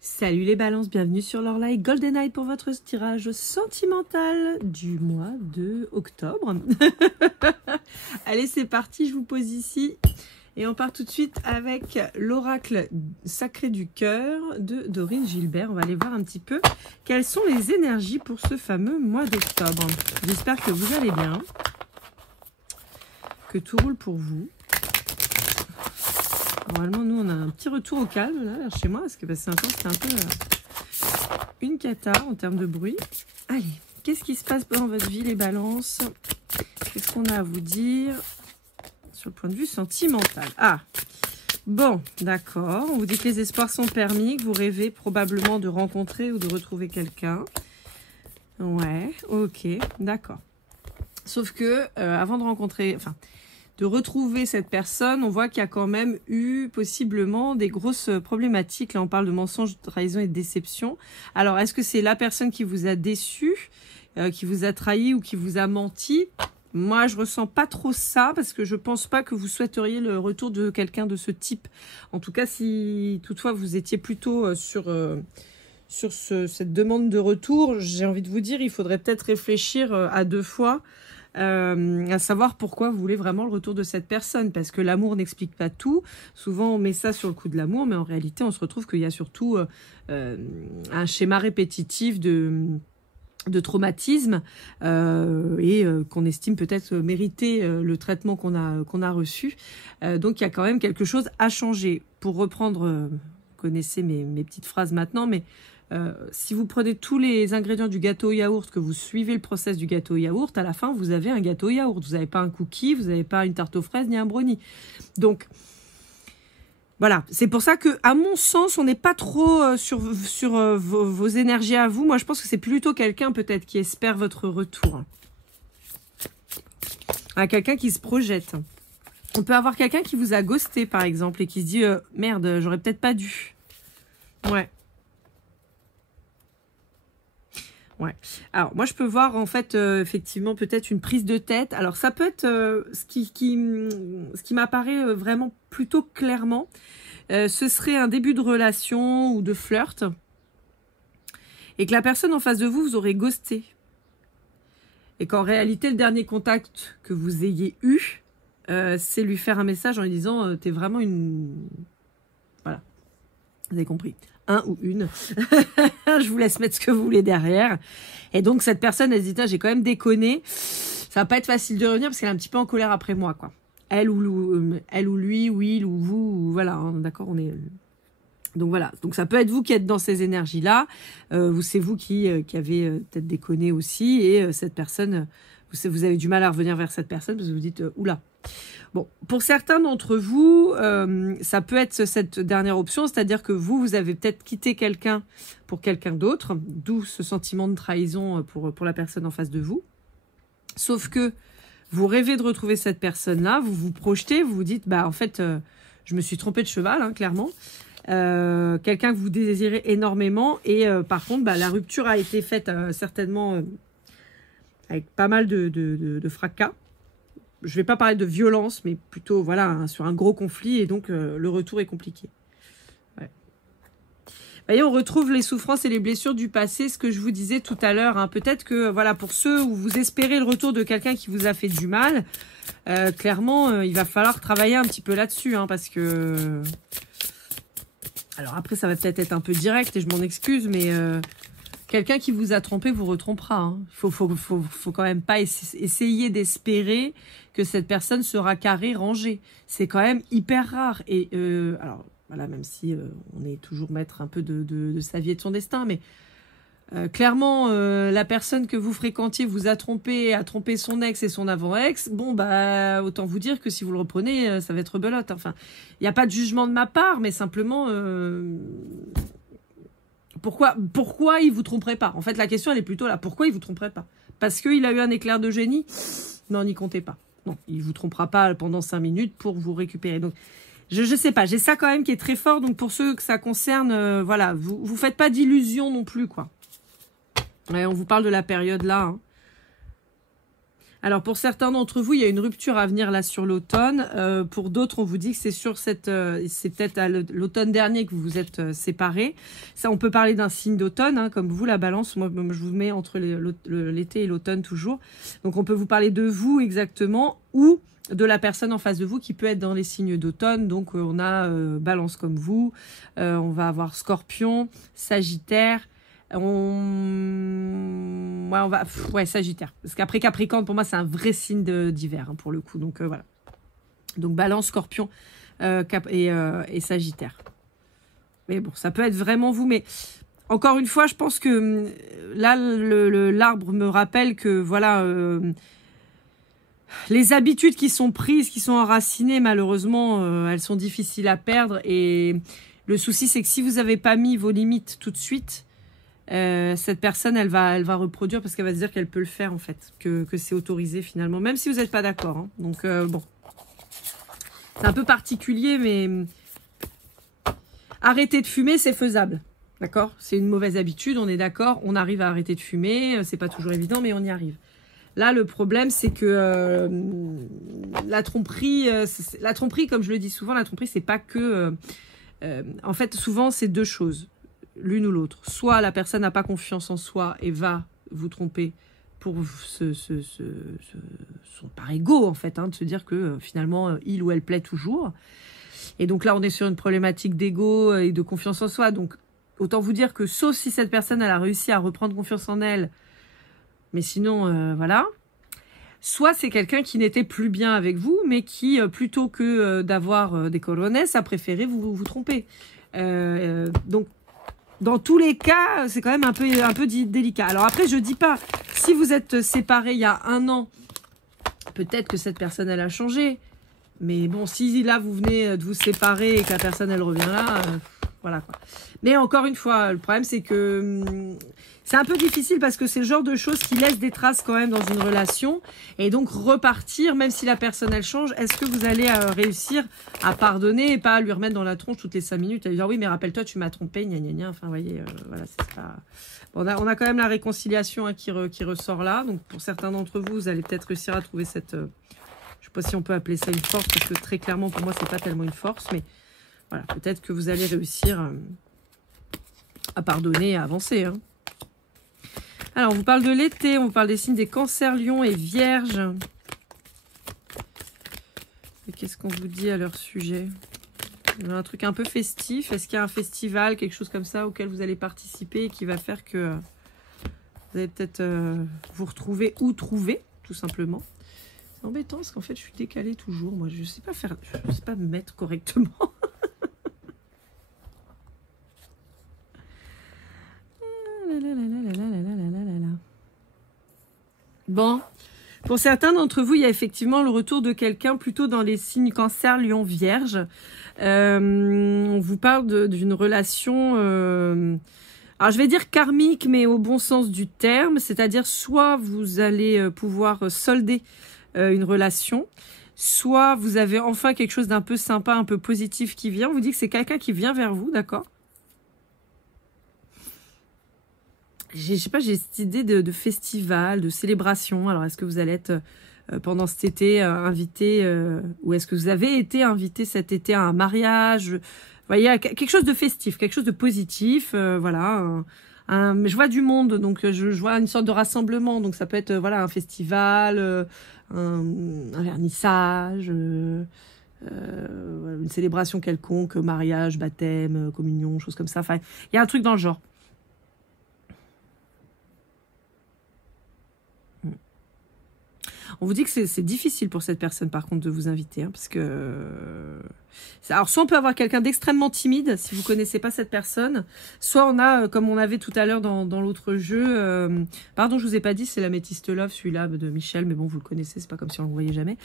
Salut les balances, bienvenue sur Lorelai GoldenEye pour votre tirage sentimental du mois de octobre. Allez, c'est parti, je vous pose ici. Et on part tout de suite avec l'oracle sacré du cœur de Dorine Gilbert. On va aller voir un petit peu quelles sont les énergies pour ce fameux mois d'octobre. J'espère que vous allez bien, que tout roule pour vous. Normalement, nous, on a un petit retour au calme, là, vers chez moi, parce que c'est un temps, c'était un peu une cata en termes de bruit. Allez, qu'est-ce qui se passe dans votre vie, les balances? Qu'est-ce qu'on a à vous dire sur le point de vue sentimental? Ah, bon, d'accord. On vous dit que les espoirs sont permis, que vous rêvez probablement de rencontrer ou de retrouver quelqu'un. Ouais, ok, d'accord. Sauf que, avant de rencontrer... de retrouver cette personne, on voit qu'il y a quand même eu possiblement des grosses problématiques. Là, on parle de mensonges, de trahison et de déception. Alors, est-ce que c'est la personne qui vous a déçu, qui vous a trahi ou qui vous a menti? Moi, je ressens pas trop ça parce que je pense pas que vous souhaiteriez le retour de quelqu'un de ce type. En tout cas, si toutefois vous étiez plutôt sur cette demande de retour, j'ai envie de vous dire, il faudrait peut-être réfléchir à deux fois. À savoir pourquoi vous voulez vraiment le retour de cette personne, parce que l'amour n'explique pas tout. Souvent on met ça sur le coup de l'amour, mais en réalité on se retrouve qu'il y a surtout un schéma répétitif de traumatisme et qu'on estime peut-être mériter le traitement qu'on a reçu. Donc il y a quand même quelque chose à changer. Pour reprendre, vous connaissez mes petites phrases maintenant, mais si vous prenez tous les ingrédients du gâteau yaourt, que vous suivez le process du gâteau yaourt, à la fin, vous avez un gâteau yaourt. Vous n'avez pas un cookie, vous n'avez pas une tarte aux fraises, ni un brownie. Donc, voilà. C'est pour ça que, à mon sens, on n'est pas trop sur vos énergies à vous. Moi, je pense que c'est plutôt quelqu'un, peut-être, qui espère votre retour. Quelqu'un qui se projette. On peut avoir quelqu'un qui vous a ghosté, par exemple, et qui se dit « Merde, j'aurais peut-être pas dû. » Ouais. Ouais. Alors moi je peux voir en fait effectivement peut-être une prise de tête. Alors ça peut être ce qui m'apparaît vraiment plutôt clairement. Ce serait un début de relation ou de flirt et que la personne en face de vous vous aurez ghosté. Et qu'en réalité le dernier contact que vous ayez eu, c'est lui faire un message en lui disant t'es vraiment une... Voilà. Vous avez compris. Un ou une. Je vous laisse mettre ce que vous voulez derrière. Et donc, cette personne, elle se dit, j'ai quand même déconné. Ça va pas être facile de revenir parce qu'elle est un petit peu en colère après moi, quoi. Elle ou lui, ou il ou vous, ou voilà, hein, d'accord, on est... Donc voilà, donc ça peut être vous qui êtes dans ces énergies-là. C'est vous qui avez peut-être déconné aussi. Et cette personne, vous avez du mal à revenir vers cette personne parce que vous dites, oula. Bon, pour certains d'entre vous, ça peut être cette dernière option, c'est-à-dire que vous avez peut-être quitté quelqu'un pour quelqu'un d'autre, d'où ce sentiment de trahison pour la personne en face de vous. Sauf que vous rêvez de retrouver cette personne-là, vous vous projetez, vous vous dites, en fait, je me suis trompée de cheval, hein, clairement. Quelqu'un que vous désirez énormément et par contre, la rupture a été faite certainement avec pas mal de fracas. Je ne vais pas parler de violence, mais plutôt voilà sur un gros conflit et donc le retour est compliqué. Ouais. Voyez, on retrouve les souffrances et les blessures du passé, ce que je vous disais tout à l'heure. Hein. Peut-être que voilà pour ceux où vous espérez le retour de quelqu'un qui vous a fait du mal, clairement il va falloir travailler un petit peu là-dessus, hein, parce que alors après ça va peut-être être un peu direct et je m'en excuse, mais quelqu'un qui vous a trompé vous retrompera. Hein. Faut quand même pas essayer d'espérer que cette personne sera carrée, rangée. C'est quand même hyper rare. Et alors voilà, même si on est toujours maître un peu de sa vie et de son destin, mais clairement la personne que vous fréquentiez vous a trompé son ex et son avant-ex. Bon autant vous dire que si vous le reprenez, ça va être belote. Enfin, il n'y a pas de jugement de ma part, mais simplement. Pourquoi il vous tromperait pas? En fait, la question, elle est plutôt là. Pourquoi il vous tromperait pas? Parce qu'il a eu un éclair de génie? Non, n'y comptez pas. Non, il vous trompera pas pendant 5 minutes pour vous récupérer. Donc, je sais pas. J'ai ça quand même qui est très fort. Donc, pour ceux que ça concerne, voilà, vous faites pas d'illusions non plus, quoi. Ouais, on vous parle de la période là. Hein. Alors pour certains d'entre vous, il y a une rupture à venir là sur l'automne. Pour d'autres, on vous dit que c'est sur c'est peut-être à l'automne dernier que vous vous êtes séparés. Ça, on peut parler d'un signe d'automne, hein, comme vous, la Balance. Moi, je vous mets entre l'été et l'automne toujours. Donc on peut vous parler de vous exactement ou de la personne en face de vous qui peut être dans les signes d'automne. Donc on a Balance comme vous, on va avoir Scorpion, Sagittaire. Sagittaire. Parce qu'après Capricorne, pour moi, c'est un vrai signe d'hiver, hein, pour le coup. Donc, voilà. Donc, Balance, Scorpion et Sagittaire. Mais bon, ça peut être vraiment vous. Mais encore une fois, je pense que là, l'arbre me rappelle que, voilà, les habitudes qui sont prises, qui sont enracinées, malheureusement, elles sont difficiles à perdre. Et le souci, c'est que si vous n'avez pas mis vos limites tout de suite, cette personne, elle va reproduire parce qu'elle va se dire qu'elle peut le faire en fait, que c'est autorisé finalement, même si vous n'êtes pas d'accord. Hein. Donc bon, c'est un peu particulier, mais arrêter de fumer, c'est faisable, d'accord? C'est une mauvaise habitude, on est d'accord. On arrive à arrêter de fumer, c'est pas toujours évident, mais on y arrive. Là, le problème, c'est que la tromperie, comme je le dis souvent, la tromperie, c'est pas que. En fait, souvent, c'est deux choses. L'une ou l'autre. Soit la personne n'a pas confiance en soi et va vous tromper pour par ego, en fait, hein, de se dire que finalement, il ou elle plaît toujours. Et donc là, on est sur une problématique d'ego et de confiance en soi. Donc, autant vous dire que sauf si cette personne, elle a réussi à reprendre confiance en elle, mais sinon, voilà. Soit c'est quelqu'un qui n'était plus bien avec vous, mais qui, plutôt que d'avoir des corones, a préféré vous tromper. Donc, dans tous les cas, c'est quand même un peu délicat. Alors après, je dis pas, si vous êtes séparés il y a 1 an, peut-être que cette personne, elle a changé. Mais bon, si là, vous venez de vous séparer et que la personne, elle revient là, voilà quoi. Mais encore une fois, le problème, c'est que c'est un peu difficile parce que c'est le genre de choses qui laissent des traces quand même dans une relation. Et donc, repartir, même si la personne, elle change, est-ce que vous allez réussir à pardonner et pas lui remettre dans la tronche toutes les 5 minutes et lui dire oui, mais rappelle-toi, tu m'as trompé, gna gna gna. Enfin, vous voyez, voilà, c'est pas... Bon, on a quand même la réconciliation, hein, qui ressort là. Donc, pour certains d'entre vous, vous allez peut-être réussir à trouver cette... je sais pas si on peut appeler ça une force, parce que très clairement, pour moi, c'est pas tellement une force, mais voilà, peut-être que vous allez réussir à pardonner et à avancer, hein. Alors, on vous parle de l'été, on vous parle des signes des cancers, lions et vierges. Et qu'est-ce qu'on vous dit à leur sujet? Il y a un truc un peu festif. Est-ce qu'il y a un festival, quelque chose comme ça, auquel vous allez participer et qui va faire que vous allez peut-être vous retrouver ou trouver, tout simplement? C'est embêtant parce qu'en fait, je suis décalée toujours. Moi, je sais pas me mettre correctement. Bon, pour certains d'entre vous, il y a effectivement le retour de quelqu'un plutôt dans les signes cancer, lion, vierge. On vous parle d'une relation, alors je vais dire karmique, mais au bon sens du terme, c'est-à-dire soit vous allez pouvoir solder une relation, soit vous avez enfin quelque chose d'un peu sympa, un peu positif qui vient. On vous dit que c'est quelqu'un qui vient vers vous, d'accord? Je sais pas, j'ai cette idée de festival, de célébration. Alors, est-ce que vous allez être pendant cet été invité ou est-ce que vous avez été invité cet été à un mariage? Vous voyez, quelque chose de festif, quelque chose de positif, voilà. Je vois du monde, donc je vois une sorte de rassemblement. Donc, ça peut être voilà un festival, un vernissage, une célébration quelconque, mariage, baptême, communion, choses comme ça. Enfin, il y a un truc dans le genre. On vous dit que c'est difficile pour cette personne, par contre, de vous inviter, hein, parce que... Alors, soit on peut avoir quelqu'un d'extrêmement timide, si vous connaissez pas cette personne, soit on a, comme on avait tout à l'heure dans l'autre jeu... Pardon, je vous ai pas dit, c'est l'Améthyste Love, celui-là, de Michel, mais bon, vous le connaissez, c'est pas comme si on le voyait jamais.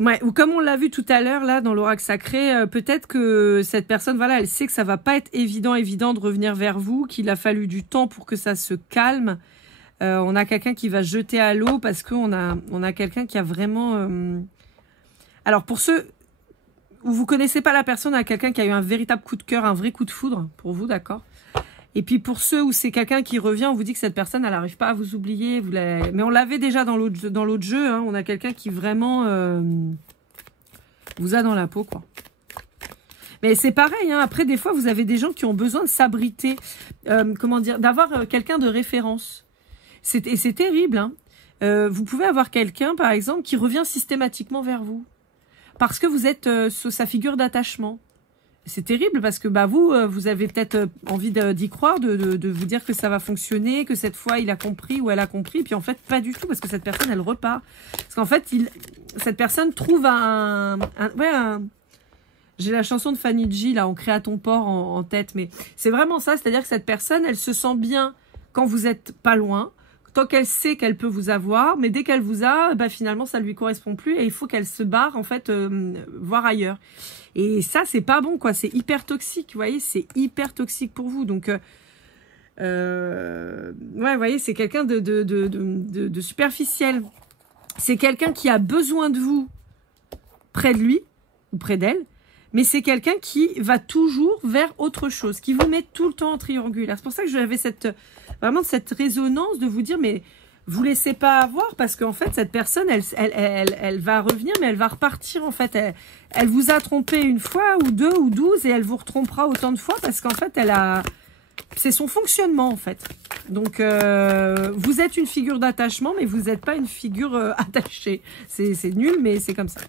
Ouais, ou comme on l'a vu tout à l'heure là dans l'oracle sacré, peut-être que cette personne, voilà, elle sait que ça va pas être évident de revenir vers vous, qu'il a fallu du temps pour que ça se calme. On a quelqu'un qui va jeter à l'eau parce qu'on a quelqu'un qui a vraiment... Alors pour ceux où vous connaissez pas la personne, on a quelqu'un qui a eu un véritable coup de cœur, un vrai coup de foudre pour vous, d'accord? Et puis pour ceux où c'est quelqu'un qui revient, on vous dit que cette personne, elle n'arrive pas à vous oublier. Mais on l'avait déjà dans l'autre jeu. Hein. On a quelqu'un qui vraiment vous a dans la peau, quoi. Mais c'est pareil. Hein. Après, des fois, vous avez des gens qui ont besoin de s'abriter, comment dire, d'avoir quelqu'un de référence. Et c'est terrible. Hein. Vous pouvez avoir quelqu'un, par exemple, qui revient systématiquement vers vous parce que vous êtes sous sa figure d'attachement. C'est terrible parce que vous avez peut-être envie d'y croire, de vous dire que ça va fonctionner, que cette fois il a compris ou elle a compris, puis en fait pas du tout parce que cette personne elle repart. Parce qu'en fait cette personne trouve j'ai la chanson de Fanny G là, on crée à ton port en tête, mais c'est vraiment ça, c'est-à-dire que cette personne elle se sent bien quand vous êtes pas loin. Tant qu'elle sait qu'elle peut vous avoir, mais dès qu'elle vous a, finalement, ça lui correspond plus et il faut qu'elle se barre, en fait, voir ailleurs. Et ça, c'est pas bon, quoi. C'est hyper toxique, vous voyez, c'est hyper toxique pour vous. Donc, vous voyez, c'est quelqu'un de superficiel. C'est quelqu'un qui a besoin de vous près de lui ou près d'elle, mais c'est quelqu'un qui va toujours vers autre chose, qui vous met tout le temps en triangulaire. C'est pour ça que j'avais vraiment cette résonance de vous dire, mais vous laissez pas avoir, parce qu'en fait, cette personne, elle va revenir, mais elle va repartir, en fait. Elle vous a trompé une fois, ou 2, ou 12, et elle vous retrompera autant de fois, parce qu'en fait, c'est son fonctionnement, en fait. Donc, vous êtes une figure d'attachement, mais vous n'êtes pas une figure attachée. C'est nul, mais c'est comme ça.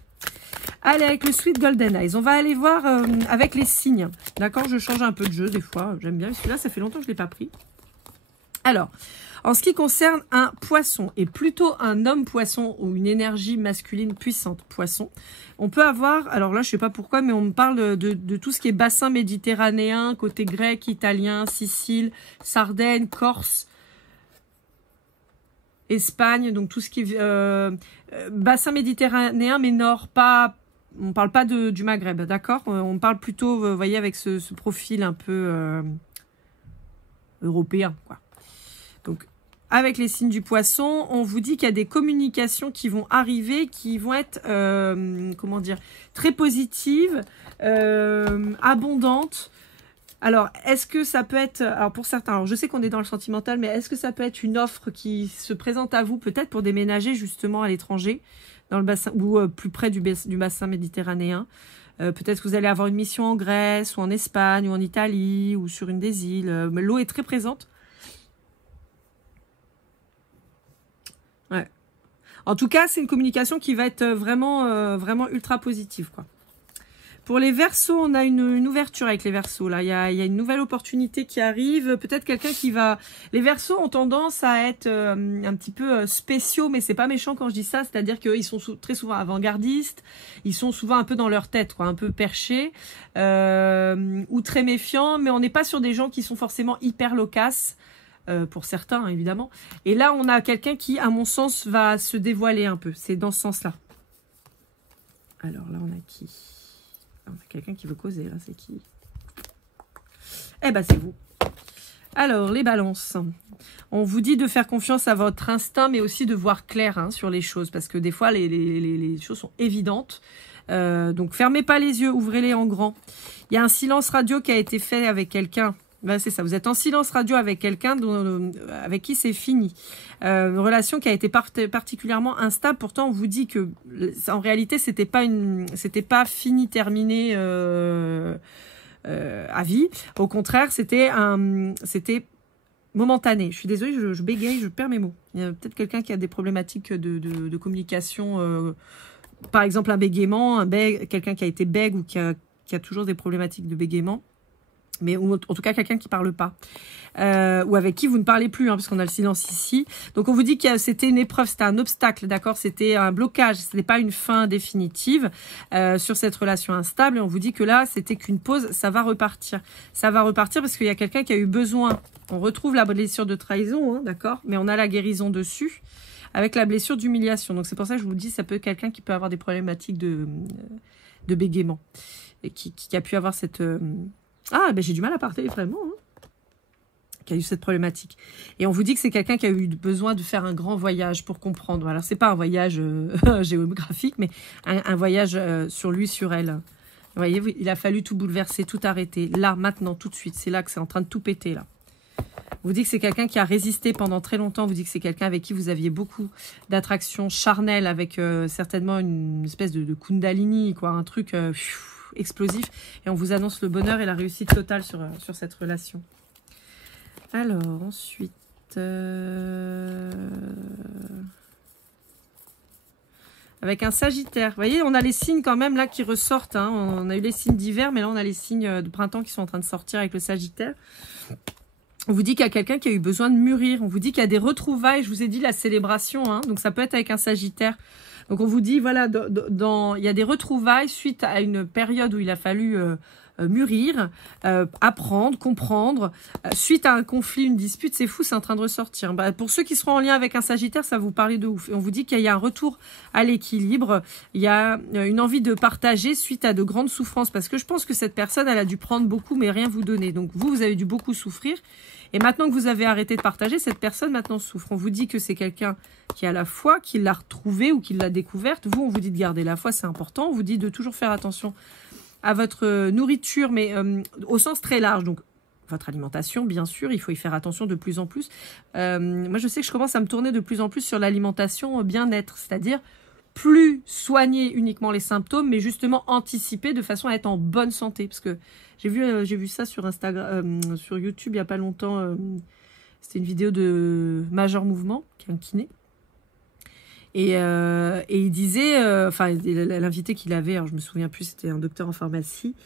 Allez, avec le Sweet Golden Eyes, on va aller voir avec les signes. D'accord, je change un peu de jeu des fois. J'aime bien. Celui-là, ça fait longtemps que je ne l'ai pas pris. Alors, en ce qui concerne un poisson, et plutôt un homme poisson ou une énergie masculine puissante poisson, on peut avoir, alors là, je ne sais pas pourquoi, mais on me parle de tout ce qui est bassin méditerranéen, côté grec, italien, Sicile, Sardaigne, Corse, Espagne, donc tout ce qui est bassin méditerranéen, mais nord, pas... On parle pas du Maghreb, d'accord? On parle plutôt, vous voyez, avec ce profil un peu européen, quoi. Donc, avec les signes du poisson, on vous dit qu'il y a des communications qui vont arriver, qui vont être, comment dire, très positives, abondantes. Alors, est-ce que ça peut être, alors pour certains, alors je sais qu'on est dans le sentimental, mais est-ce que ça peut être une offre qui se présente à vous, peut-être pour déménager justement à l'étranger, dans le bassin, ou plus près du bassin méditerranéen. Peut-être que vous allez avoir une mission en Grèce, ou en Espagne, ou en Italie, ou sur une des îles. Mais l'eau est très présente. Ouais. En tout cas, c'est une communication qui va être vraiment ultra positive, quoi. Pour les Verseaux, on a une ouverture avec les Verseaux. Là, il y a une nouvelle opportunité qui arrive. Peut-être quelqu'un qui va... Les Verseaux ont tendance à être un petit peu spéciaux, mais c'est pas méchant quand je dis ça. C'est-à-dire qu'ils sont très souvent avant-gardistes. Ils sont souvent un peu dans leur tête, quoi, un peu perchés ou très méfiants. Mais on n'est pas sur des gens qui sont forcément hyper loquaces. Pour certains, évidemment. Et là, on a quelqu'un qui, à mon sens, va se dévoiler un peu. C'est dans ce sens-là. Alors là, on a qui ? On a quelqu'un qui veut causer, là, c'est qui? Eh ben, c'est vous. Alors, les balances. On vous dit de faire confiance à votre instinct, mais aussi de voir clair sur les choses, parce que des fois, les choses sont évidentes. Donc, fermez pas les yeux, ouvrez-les en grand. Il y a un silence radio qui a été fait avec quelqu'un. Ben, c'est ça, vous êtes en silence radio avec quelqu'un avec qui c'est fini. Une relation qui a été particulièrement instable. Pourtant, on vous dit que en réalité, c'était pas fini, terminé à vie. Au contraire, c'était momentané. Je suis désolée, je bégaye, je perds mes mots. Il y a peut-être quelqu'un qui a des problématiques de communication, par exemple un bégaiement, quelqu'un qui a été bègue ou qui a toujours des problématiques de bégaiement. Mais en tout cas quelqu'un qui parle pas, ou avec qui vous ne parlez plus, parce qu'on a le silence ici. Donc on vous dit que c'était une épreuve, c'était un obstacle, d'accord, c'était un blocage, ce n'est pas une fin définitive sur cette relation instable. Et on vous dit que là, c'était qu'une pause, ça va repartir parce qu'il y a quelqu'un qui a eu besoin. On retrouve la blessure de trahison, d'accord, mais on a la guérison dessus avec la blessure d'humiliation. Donc c'est pour ça que je vous dis, ça peut être quelqu'un qui peut avoir des problématiques de bégaiement et qui a pu avoir cette j'ai du mal à parler vraiment, qui a eu cette problématique. Et on vous dit que c'est quelqu'un qui a eu besoin de faire un grand voyage pour comprendre. Alors, c'est pas un voyage géographique, mais un voyage sur lui, sur elle. Vous voyez, il a fallu tout bouleverser, tout arrêter. Là, maintenant, tout de suite. C'est là que c'est en train de tout péter, là. On vous dit que c'est quelqu'un qui a résisté pendant très longtemps. On vous dit que c'est quelqu'un avec qui vous aviez beaucoup d'attraction charnelle, avec certainement une espèce de kundalini, quoi, un truc explosif. Et on vous annonce le bonheur et la réussite totale sur cette relation. Alors, ensuite... avec un Sagittaire. Vous voyez, on a les signes quand même là qui ressortent. Hein. On a eu les signes d'hiver, mais là on a les signes de printemps qui sont en train de sortir avec le Sagittaire. On vous dit qu'il y a quelqu'un qui a eu besoin de mûrir. On vous dit qu'il y a des retrouvailles. Je vous ai dit la célébration. Hein. Donc ça peut être avec un Sagittaire. Donc on vous dit, voilà, il y a des retrouvailles suite à une période où il a fallu mûrir, apprendre, comprendre. Suite à un conflit, une dispute, c'est fou, c'est en train de ressortir. Bah, pour ceux qui seront en lien avec un Sagittaire, ça va vous parler de ouf. Et on vous dit qu'il y a un retour à l'équilibre. Il y a une envie de partager suite à de grandes souffrances. Parce que je pense que cette personne, elle a dû prendre beaucoup, mais rien vous donner. Donc vous avez dû beaucoup souffrir. Et maintenant que vous avez arrêté de partager, cette personne maintenant souffre. On vous dit que c'est quelqu'un qui a la foi, qui l'a retrouvée ou qui l'a découverte. Vous, on vous dit de garder la foi, c'est important. On vous dit de toujours faire attention à votre nourriture, mais au sens très large. Donc, votre alimentation, bien sûr, il faut y faire attention de plus en plus. Moi, je sais que je commence à me tourner de plus en plus sur l'alimentation bien-être, c'est-à-dire plus soigner uniquement les symptômes, mais justement anticiper de façon à être en bonne santé. Parce que j'ai vu ça sur Instagram, sur YouTube il n'y a pas longtemps. C'était une vidéo de Major Mouvement, qui est un kiné. Et il disait, enfin l'invité qu'il avait, alors je me souviens plus, c'était un docteur en pharmacie,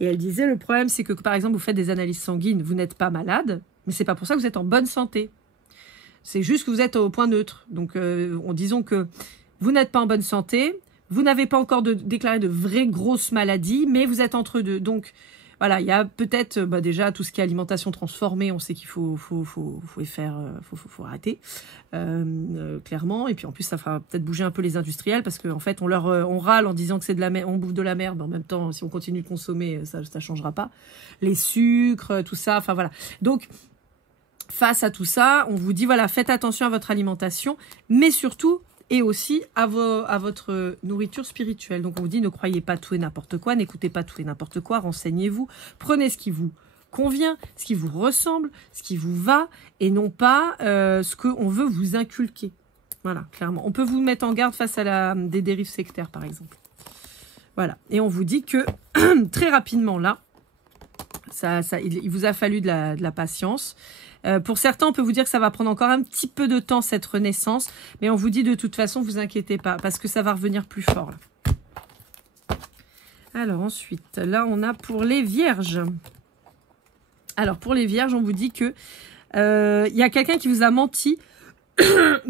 et elle disait, le problème c'est que par exemple vous faites des analyses sanguines, vous n'êtes pas malade, mais c'est pas pour ça que vous êtes en bonne santé. C'est juste que vous êtes au point neutre. Donc disons que vous n'êtes pas en bonne santé, vous n'avez pas encore déclaré de vraies grosses maladies, mais vous êtes entre deux. Donc voilà, il y a peut-être déjà tout ce qui est alimentation transformée, on sait qu'il faut arrêter clairement. Et puis en plus ça fera peut-être bouger un peu les industriels parce qu'en fait on râle en disant que c'est de la merde, on bouffe de la merde, mais en même temps si on continue de consommer ça changera pas. Les sucres, tout ça, enfin voilà. Donc face à tout ça, on vous dit voilà, faites attention à votre alimentation, mais surtout et aussi à votre nourriture spirituelle. Donc on vous dit ne croyez pas tout et n'importe quoi, n'écoutez pas tout et n'importe quoi, renseignez-vous, prenez ce qui vous convient, ce qui vous ressemble, ce qui vous va, et non pas ce qu'on veut vous inculquer. Voilà, clairement. On peut vous mettre en garde face à des dérives sectaires, par exemple. Voilà. Et on vous dit que très rapidement, là, il vous a fallu de la patience. Pour certains, on peut vous dire que ça va prendre encore un petit peu de temps, cette renaissance. Mais on vous dit de toute façon, vous inquiétez pas, parce que ça va revenir plus fort. Là. Alors ensuite, là, on a pour les vierges. Alors pour les vierges, on vous dit que y a quelqu'un qui vous a menti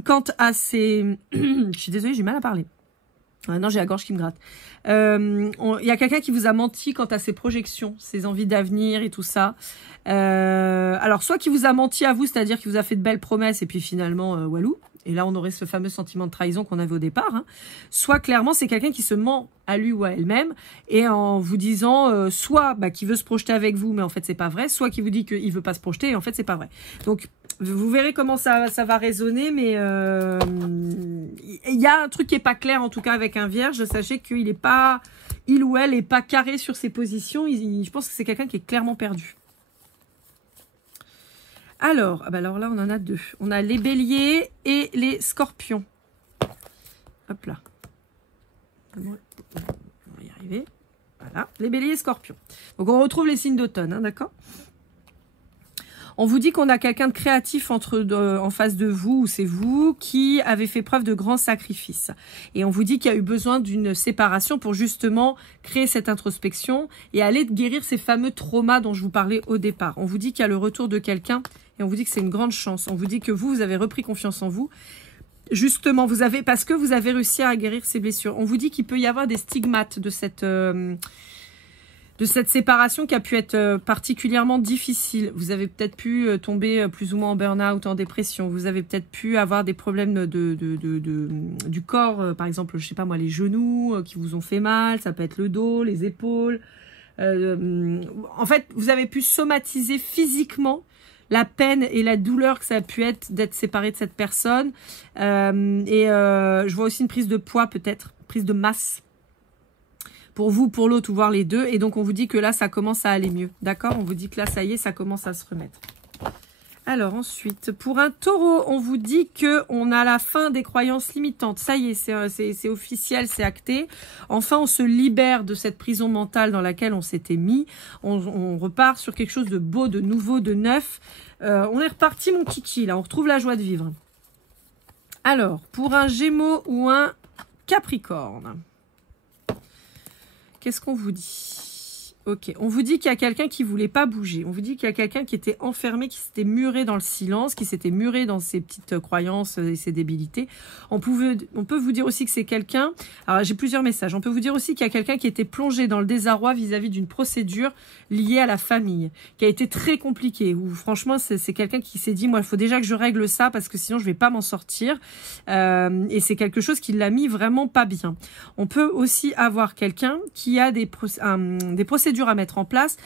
quant à ses... Je suis désolée, j'ai mal à parler. Non, j'ai la gorge qui me gratte. Il y a quelqu'un qui vous a menti quant à ses projections, ses envies d'avenir et tout ça. Alors, soit qui vous a menti à vous, c'est-à-dire qui vous a fait de belles promesses et puis finalement, walou. Et là, on aurait ce fameux sentiment de trahison qu'on avait au départ. Hein. Soit clairement, c'est quelqu'un qui se ment à lui ou à elle-même et en vous disant soit qu'il veut se projeter avec vous, mais en fait, c'est pas vrai. Soit qui vous dit qu'il veut pas se projeter et en fait, c'est pas vrai. Donc, vous verrez comment ça va résonner, mais il y a un truc qui est pas clair, en tout cas, avec un vierge. Sachez il ou elle est pas carré sur ses positions. Je pense que c'est quelqu'un qui est clairement perdu. Alors là, on en a deux. On a les béliers et les scorpions. Hop là. On va y arriver. Voilà, les béliers et scorpions. Donc, on retrouve les signes d'automne, hein, d'accord ? On vous dit qu'on a quelqu'un de créatif en face de vous, ou c'est vous, qui avez fait preuve de grands sacrifices. Et on vous dit qu'il y a eu besoin d'une séparation pour justement créer cette introspection et aller guérir ces fameux traumas dont je vous parlais au départ. On vous dit qu'il y a le retour de quelqu'un et on vous dit que c'est une grande chance. On vous dit que vous avez repris confiance en vous. Justement, parce que vous avez réussi à guérir ces blessures. On vous dit qu'il peut y avoir des stigmates de cette séparation qui a pu être particulièrement difficile. Vous avez peut-être pu tomber plus ou moins en burn-out, en dépression. Vous avez peut-être pu avoir des problèmes du corps, par exemple, je sais pas moi, les genoux qui vous ont fait mal. Ça peut être le dos, les épaules. En fait, vous avez pu somatiser physiquement la peine et la douleur que ça a pu être d'être séparé de cette personne. Je vois aussi une prise de poids peut-être, prise de masse. Pour vous, pour l'autre, ou voir les deux. Et donc, on vous dit que là, ça commence à aller mieux. D'accord ? On vous dit que là, ça y est, ça commence à se remettre. Alors ensuite, pour un taureau, on vous dit que on a la fin des croyances limitantes. Ça y est, c'est officiel, c'est acté. Enfin, on se libère de cette prison mentale dans laquelle on s'était mis. On repart sur quelque chose de beau, de nouveau, de neuf. On est reparti, mon kiki, là. On retrouve la joie de vivre. Alors, pour un Gémeaux ou un Capricorne, qu'est-ce qu'on vous dit ? Ok, on vous dit qu'il y a quelqu'un qui voulait pas bouger. On vous dit qu'il y a quelqu'un qui était enfermé, qui s'était muré dans le silence, qui s'était muré dans ses petites croyances et ses débilités. On peut vous dire aussi que c'est quelqu'un... Alors, j'ai plusieurs messages. On peut vous dire aussi qu'il y a quelqu'un qui était plongé dans le désarroi vis-à-vis d'une procédure liée à la famille, qui a été très compliquée. Ou franchement, c'est quelqu'un qui s'est dit, moi, il faut déjà que je règle ça parce que sinon, je vais pas m'en sortir. Et c'est quelque chose qui l'a mis vraiment pas bien. On peut aussi avoir quelqu'un qui a des procédures à mettre en place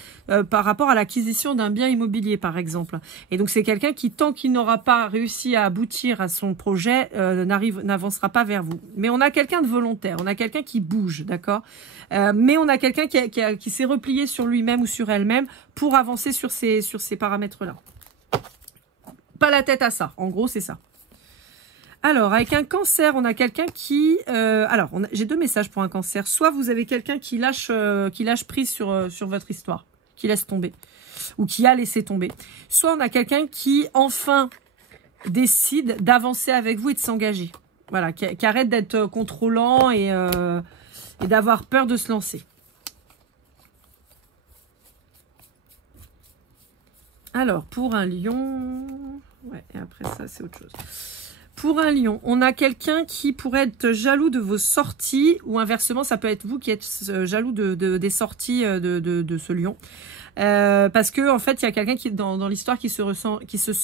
par rapport à l'acquisition d'un bien immobilier, par exemple. Et donc, c'est quelqu'un qui, tant qu'il n'aura pas réussi à aboutir à son projet, n'avancera pas vers vous. Mais on a quelqu'un de volontaire, on a quelqu'un qui bouge, d'accord, mais on a quelqu'un qui s'est replié sur lui-même ou sur elle-même pour avancer sur ces paramètres-là. Pas la tête à ça, en gros, c'est ça. Alors, avec un cancer, on a quelqu'un qui... j'ai deux messages pour un cancer. Soit vous avez quelqu'un qui lâche prise sur votre histoire, qui laisse tomber, ou qui a laissé tomber. Soit on a quelqu'un qui, enfin, décide d'avancer avec vous et de s'engager. Voilà, qui arrête d'être contrôlant et d'avoir peur de se lancer. Alors, pour un lion... Ouais, et après ça, c'est autre chose. Pour un lion, on a quelqu'un qui pourrait être jaloux de vos sorties, ou inversement, ça peut être vous qui êtes jaloux des sorties de ce lion. Parce que en fait, il y a quelqu'un qui dans l'histoire qui se sent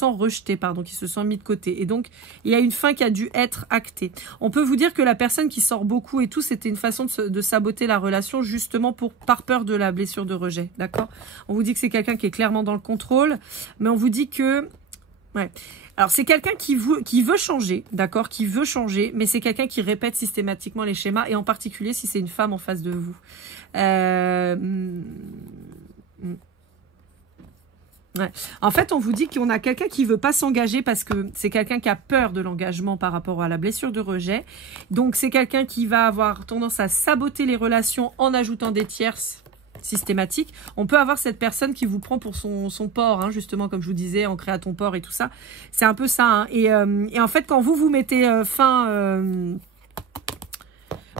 rejeté, qui se sent mis de côté. Et donc, il y a une fin qui a dû être actée. On peut vous dire que la personne qui sort beaucoup et tout, c'était une façon de saboter la relation, justement par peur de la blessure de rejet. D'accord ? On vous dit que c'est quelqu'un qui est clairement dans le contrôle, mais on vous dit que... Ouais. Alors, c'est quelqu'un qui veut changer, d'accord, qui veut changer, mais c'est quelqu'un qui répète systématiquement les schémas, et en particulier si c'est une femme en face de vous. Ouais. En fait, on vous dit qu'on a quelqu'un qui veut pas s'engager parce que c'est quelqu'un qui a peur de l'engagement par rapport à la blessure de rejet. Donc, c'est quelqu'un qui va avoir tendance à saboter les relations en ajoutant des tierces systématique. On peut avoir cette personne qui vous prend pour son porc, hein, justement, comme je vous disais, ancré à ton porc et tout ça. C'est un peu ça. Hein. Et en fait, quand vous mettez fin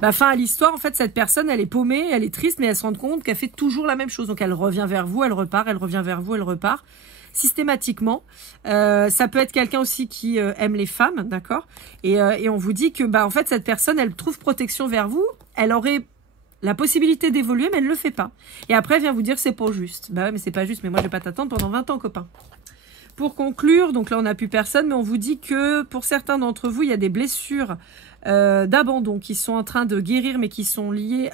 à l'histoire, en fait, cette personne, elle est paumée, elle est triste, mais elle se rend compte qu'elle fait toujours la même chose. Donc, elle revient vers vous, elle repart, elle revient vers vous, elle repart. Systématiquement. Ça peut être quelqu'un aussi qui aime les femmes, d'accord, et on vous dit que, en fait, cette personne, elle trouve protection vers vous. Elle aurait la possibilité d'évoluer, mais elle ne le fait pas. Et après, elle vient vous dire c'est pas juste. Bah ouais, mais c'est pas juste, mais moi, je vais pas t'attendre pendant 20 ans, copain. Pour conclure, donc là, on n'a plus personne, mais on vous dit que pour certains d'entre vous, il y a des blessures d'abandon qui sont en train de guérir, mais qui sont liées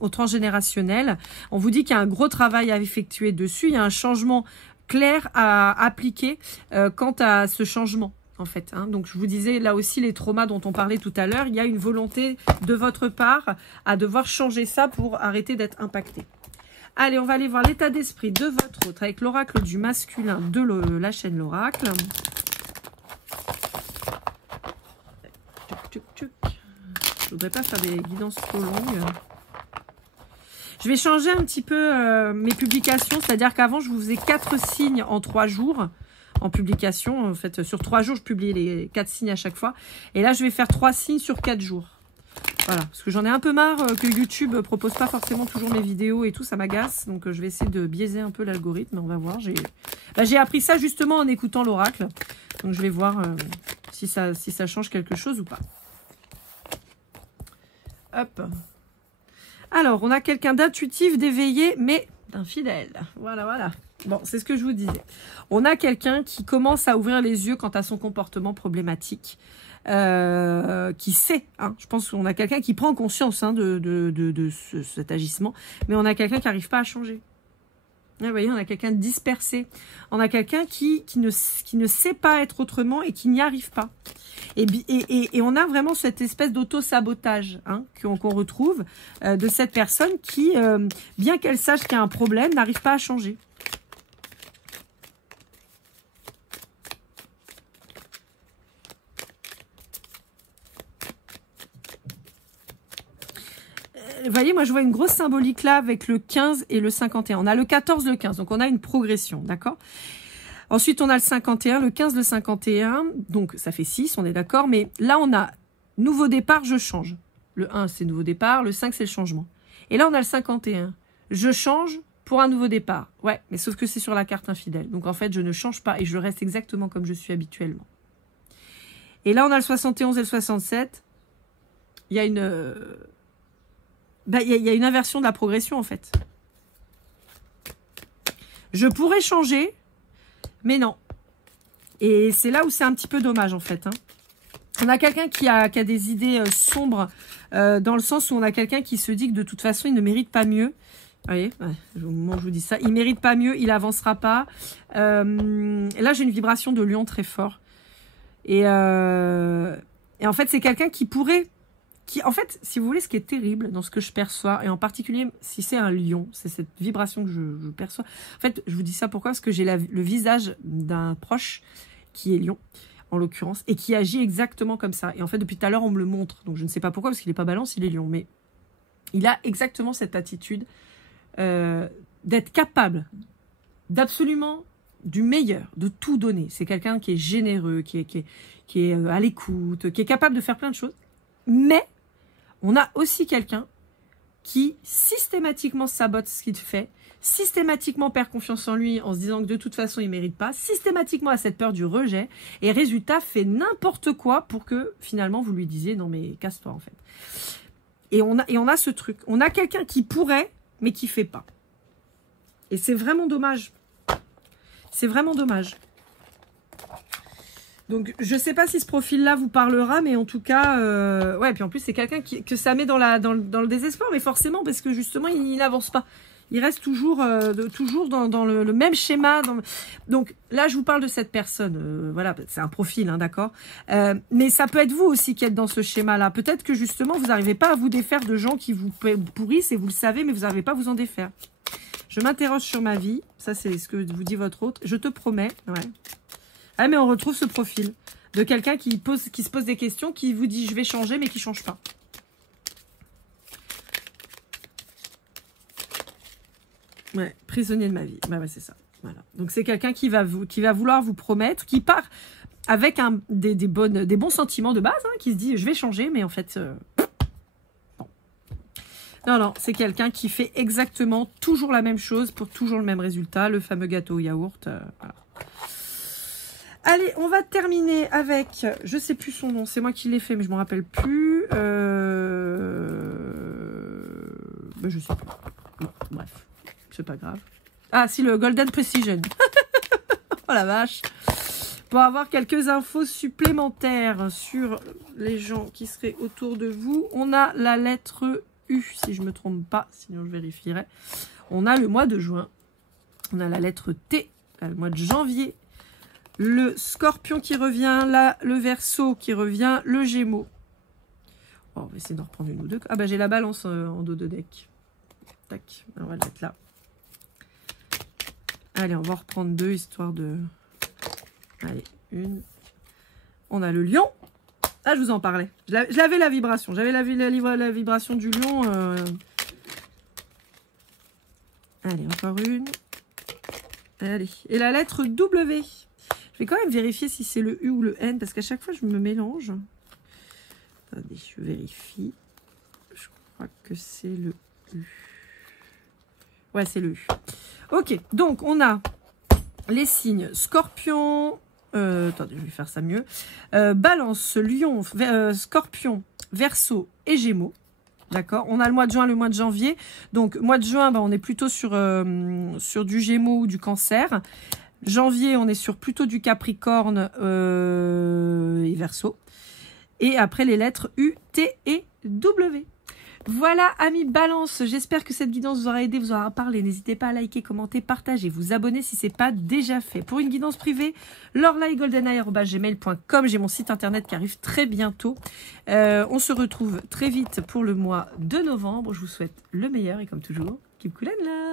au transgénérationnel. On vous dit qu'il y a un gros travail à effectuer dessus. Il y a un changement clair à appliquer quant à ce changement. En fait, hein. Donc je vous disais là aussi les traumas dont on parlait tout à l'heure, il y a une volonté de votre part à devoir changer ça pour arrêter d'être impacté. Allez, on va aller voir l'état d'esprit de votre autre avec l'oracle du masculin de la chaîne l'oracle. Je voudrais pas faire des guidances trop longues. Je vais changer un petit peu mes publications, c'est-à-dire qu'avant je vous faisais 4 signes en 3 jours. En publication, en fait, sur 3 jours, je publiais les 4 signes à chaque fois. Et là, je vais faire 3 signes sur 4 jours. Voilà, parce que j'en ai un peu marre que YouTube propose pas forcément toujours mes vidéos et tout, ça m'agace. Donc, je vais essayer de biaiser un peu l'algorithme, on va voir. J'ai appris ça justement en écoutant l'oracle. Donc, je vais voir si ça change quelque chose ou pas. Hop. Alors, on a quelqu'un d'intuitif, d'éveillé, mais d'infidèle. Voilà, voilà. Bon, c'est ce que je vous disais. On a quelqu'un qui commence à ouvrir les yeux quant à son comportement problématique, qui sait. Hein, je pense qu'on a quelqu'un qui prend conscience de cet agissement, mais on a quelqu'un qui n'arrive pas à changer. Vous voyez, on a quelqu'un de dispersé. On a quelqu'un qui ne sait pas être autrement et qui n'y arrive pas. Et on a vraiment cette espèce d'auto-sabotage qu'on retrouve de cette personne qui, bien qu'elle sache qu'il y a un problème, n'arrive pas à changer. voyez, moi je vois une grosse symbolique là avec le 15 et le 51. On a le 14, le 15, donc on a une progression, d'accord? Ensuite, on a le 51, le 15, le 51, donc ça fait 6, on est d'accord, mais là on a nouveau départ, je change. Le 1, c'est nouveau départ, le 5, c'est le changement. Et là, on a le 51. Je change pour un nouveau départ. Ouais, mais sauf que c'est sur la carte infidèle. Donc en fait, je ne change pas et je reste exactement comme je suis habituellement. Et là, on a le 71 et le 67. Il y a une... il y a une inversion de la progression, en fait. Je pourrais changer, mais non. Et c'est là où c'est un petit peu dommage, en fait. Hein. On a quelqu'un qui a des idées sombres, dans le sens où on a quelqu'un qui se dit que de toute façon, il ne mérite pas mieux. Vous voyez, au moment où je vous dis ça, il mérite pas mieux, il avancera pas. Là, j'ai une vibration de lion très fort. Et en fait, c'est quelqu'un qui pourrait... en fait, si vous voulez, ce qui est terrible dans ce que je perçois, et en particulier si c'est un lion, c'est cette vibration que je perçois. En fait, je vous dis ça pourquoi? Parce que j'ai le visage d'un proche qui est lion, en l'occurrence, et qui agit exactement comme ça. Et en fait, depuis tout à l'heure, on me le montre. Donc, je ne sais pas pourquoi, parce qu'il n'est pas balance, il est lion. Mais il a exactement cette attitude d'être capable d'absolument du meilleur, de tout donner. C'est quelqu'un qui est généreux, qui est à l'écoute, qui est capable de faire plein de choses. Mais on a aussi quelqu'un qui systématiquement sabote ce qu'il fait, systématiquement perd confiance en lui en se disant que de toute façon il ne mérite pas, systématiquement a cette peur du rejet, et résultat fait n'importe quoi pour que finalement vous lui disiez non mais casse-toi en fait. Et on a ce truc, on a quelqu'un qui pourrait mais qui fait pas. Et c'est vraiment dommage. C'est vraiment dommage. Donc, je ne sais pas si ce profil-là vous parlera, mais en tout cas, ouais, puis en plus, c'est quelqu'un que ça met dans le désespoir, mais forcément, parce que justement, il n'avance pas. Il reste toujours dans le même schéma. Donc, là, je vous parle de cette personne. Voilà, c'est un profil, hein, d'accord. Mais ça peut être vous aussi qui êtes dans ce schéma-là. Peut-être que justement, vous n'arrivez pas à vous défaire de gens qui vous pourrissent, et vous le savez, mais vous n'arrivez pas à vous en défaire. Je m'interroge sur ma vie. Ça, c'est ce que vous dit votre hôte. Je te promets, ouais. Ah, mais on retrouve ce profil de quelqu'un qui se pose des questions, qui vous dit je vais changer, mais qui ne change pas. Ouais, prisonnier de ma vie. Bah ouais, c'est ça. Voilà. Donc c'est quelqu'un qui va vouloir vous promettre, qui part avec des bons sentiments de base, hein, qui se dit je vais changer, mais en fait, bon. Non, c'est quelqu'un qui fait exactement toujours la même chose pour toujours le même résultat, le fameux gâteau au yaourt. Voilà. Allez, on va terminer avec, je sais plus son nom, c'est moi qui l'ai fait, mais je ne me rappelle plus. Ben, je sais plus. Bon, bref, c'est pas grave. Ah, si, le Golden Precision. Oh la vache. Pour avoir quelques infos supplémentaires sur les gens qui seraient autour de vous, on a la lettre U, si je ne me trompe pas, sinon je vérifierai. On a le mois de juin. On a la lettre T, le mois de janvier. Le Scorpion qui revient, là, le Verseau qui revient, le Gémeaux. Oh, on va essayer d'en reprendre une ou deux. Ah bah j'ai la Balance en dos de deck. Tac, on va le mettre là. Allez, on va en reprendre deux, histoire de... Allez, une. On a le Lion. Ah, je vous en parlais. J'avais la vibration. J'avais la vibration du Lion. Allez, encore une. Allez, et la lettre W. Je vais quand même vérifier si c'est le U ou le N, parce qu'à chaque fois, je me mélange. Attendez, je vérifie. Je crois que c'est le U. Ouais, c'est le U. Ok, donc on a les signes Scorpion. Attendez, je vais faire ça mieux. Balance, Lion, Scorpion, Verseau et Gémeaux. D'accord. On a le mois de juin, le mois de janvier. Donc, mois de juin, on est plutôt sur du Gémeaux ou du Cancer. Janvier, on est plutôt du Capricorne et Verseau. Et après, les lettres U, T et W. Voilà, amis Balance, j'espère que cette guidance vous aura aidé, vous aura parlé. N'hésitez pas à liker, commenter, partager, vous abonner si ce n'est pas déjà fait. Pour une guidance privée, lorlaigoldeneye@gmail.com. J'ai mon site internet qui arrive très bientôt. On se retrouve très vite pour le mois de novembre. Je vous souhaite le meilleur et comme toujours, keep cool and love.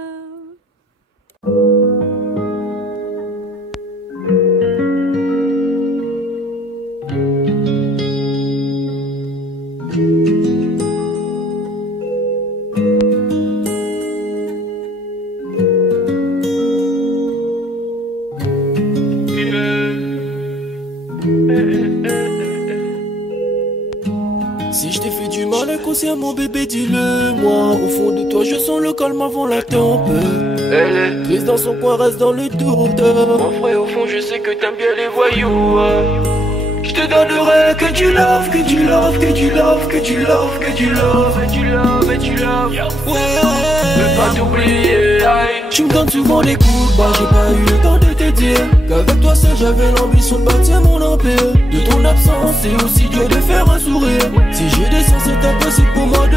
fait du mal inconsciemment, bébé, dis-le-moi. Au fond de toi, je sens le calme avant la tempête. Elle est prise dans son coin, reste dans le doute. Mon frère, au fond, je sais que t'aimes bien les voyous. Je te donnerai que du love, que du love, que du love, que du love, que du love, et du love, et du love. Ouais, veux pas t'oublier. Tu me donnes souvent des coups de barre, j'ai pas eu le temps de te dire qu'avec toi seul j'avais l'ambition de bâtir mon empire. De ton absence, c'est aussi dur de faire un sourire. Si j'ai des sens, c'est impossible pour moi de